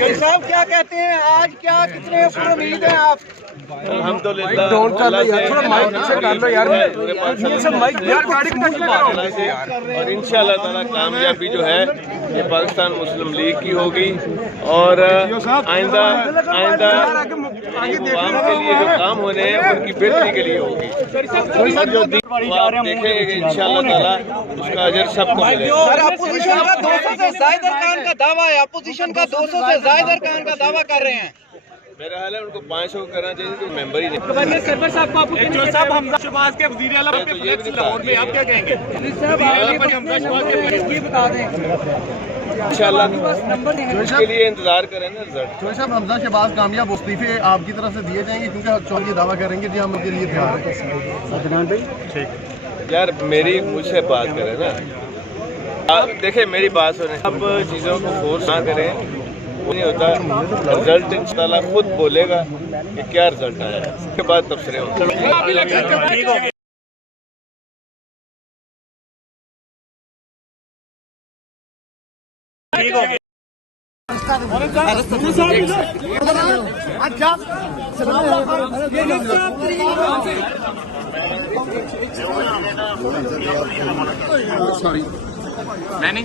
साहब क्या कहते हैं आज, क्या कितने उम्मीद है आप? अल्हम्दुलिल्लाह और इंशाअल्लाह ताला कामयाबी जो है ये पाकिस्तान मुस्लिम लीग की होगी और आइंदा आवाम के लिए जो काम होने हैं उनकी बेहतरी के लिए होगी। और जो आप देखेंगे कि इंशाअल्लाह ताला उसका अजर सबको मिलेगा। सर अपोजिशन का 200 से ज्यादा अरकान का दावा है, अपोजिशन का 200 से ज्यादा अरकान का दावा कर रहे हैं। मेरा हाल है उनको 500 करना चाहिए तो मेंबर ही नहीं। सरवर साहब को साहब हमजा शहबाज के वज़ीर आला पे फ्लेक्स लाहौर में आप क्या कहेंगे? बता दें इंशाअल्लाह उसके लिए इंतजार करें ना रिजल्ट। तो साहब हमजा शहबाज कामयाब इस्तीफे आपकी तरफ से दिए जाएंगे क्योंकि चौधरी ये दावा करेंगे जी हम उनके लिए तैयार हैं। यार मेरी मुझसे बात करें ना, आप देखें मेरी बात सुने, अब चीज़ों को फोर्स ना करें, वो नहीं होता। रिजल्ट इंशाअल्लाह खुद बोलेगा कि क्या रिजल्ट आया है, उसके बाद तबसरे होंगे। मैंने